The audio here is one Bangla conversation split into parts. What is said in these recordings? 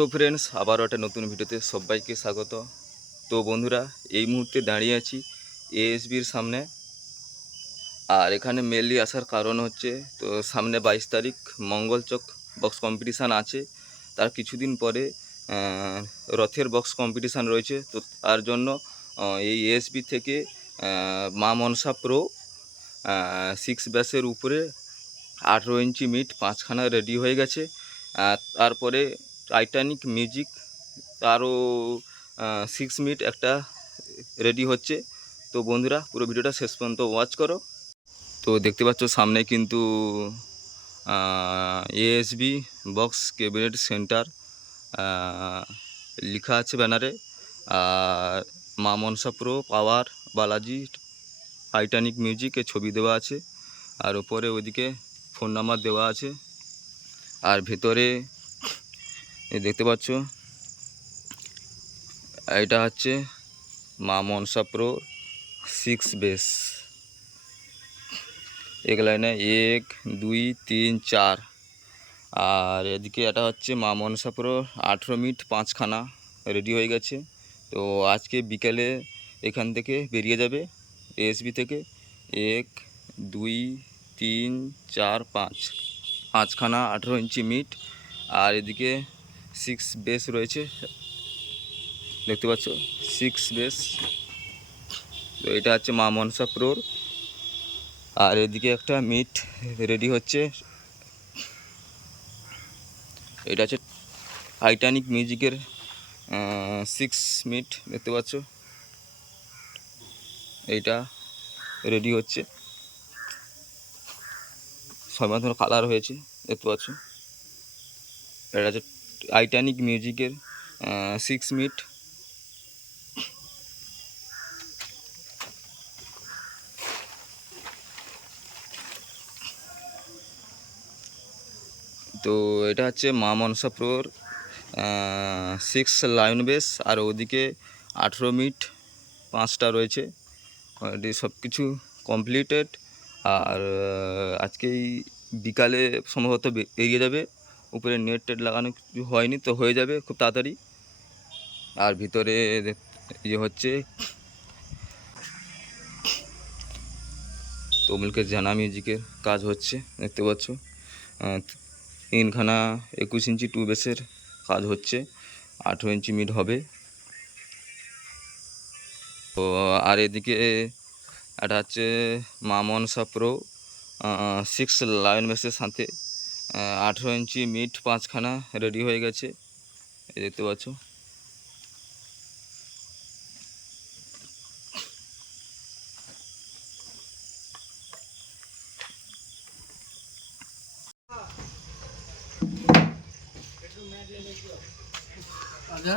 সো ফ্রেন্ডস আবারও একটা নতুন ভিডিওতে সবাইকে স্বাগত। তো বন্ধুরা, এই মুহূর্তে দাঁড়িয়ে আছি এএসবির সামনে। আর এখানে মেনলি আসার কারণ হচ্ছে, তো সামনে বাইশ তারিখ মঙ্গলচক বক্স কম্পিটিশান আছে। তার কিছুদিন পরে রথের বক্স কম্পিটিশান রয়েছে। তো তার জন্য এই এএসবি থেকে মা মনসা প্রো সিক্স ব্যাসের উপরে আঠেরো ইঞ্চি মিট পাঁচখানা রেডি হয়ে গেছে। তারপরে টাইটানিক মিউজিক তারও সিক্স মিনিট একটা রেডি হচ্ছে। তো বন্ধুরা, পুরো ভিডিওটা শেষ পর্যন্ত ওয়াচ করো। তো দেখতে পাচ্ছ সামনে কিন্তু এএসবি বক্স ক্যাবিনেট সেন্টার লেখা আছে ব্যানারে। আর Maa Manasa pro, power, Balaji Titanic মিউজিকের ছবি দেওয়া আছে। আর ওপরে ওইদিকে ফোন নাম্বার দেওয়া আছে। আর ভেতরে এই দেখতে পাচ্ছ? এটা হচ্ছে মা মনসা প্রো সিক্স বেস। এক লাইনে এক, দুই, তিন, চার। আর এদিকে এটা হচ্ছে মা মনসা প্রো আঠেরো মিনিট পাঁচখানা রেডি হয়ে গেছে। তো আজকে বিকেলে এখান থেকে বেরিয়ে যাবে এএসবি থেকে। এক, দুই, তিন, চার, পাঁচ। পাঁচখানা আঠেরো ইঞ্চি মিট। আর এদিকে সিক্স বেস রয়েছে। দেখতে পাচ্ছ? সিক্স বেস তো এটা হচ্ছে মা মনসা প্রোর। আর এদিকে একটা মিট রেডি হচ্ছে। এটা হচ্ছে টাইটানিক মিউজিকের সিক্স মিট দেখতে পাচ্ছ? এইটা রেডি হচ্ছে। ছয় মাস কালার হয়েছে, দেখতে পাচ্ছ? এটা হচ্ছে টাইটানিক মিউজিকের সিক্স মিট তো এটা হচ্ছে মা মনসা প্রোর সিক্স লাইন বেস আর ওদিকে আঠেরো মিট পাঁচটা রয়েছে। অলরেডি সব কিছু কমপ্লিটেড আর আজকেই বিকালে সম্ভবত বেরিয়ে যাবে। উপরে নেট টেট লাগানো কিছু হয়নি তো হয়ে যাবে খুব তাড়াতাড়ি। আর ভিতরে ইয়ে হচ্ছে তমলুকের জানা মিউজিকের কাজ হচ্ছে, দেখতে পাচ্ছ। তিনখানা একুশ ইঞ্চি টু বেসের কাজ হচ্ছে, আঠেরো ইঞ্চি মিড হবে। তো, আর এদিকে এটা হচ্ছে মা মনসা প্রো সিক্স লায়ন বেসের সাথে আঠেরো ইঞ্চি মিট পাঁচখানা রেডি হয়ে গেছে। দেখতে পাচ্ছ। আচ্ছা।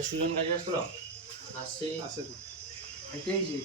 সুজন কাজে আসলো আসছে। আসছে এটাই যে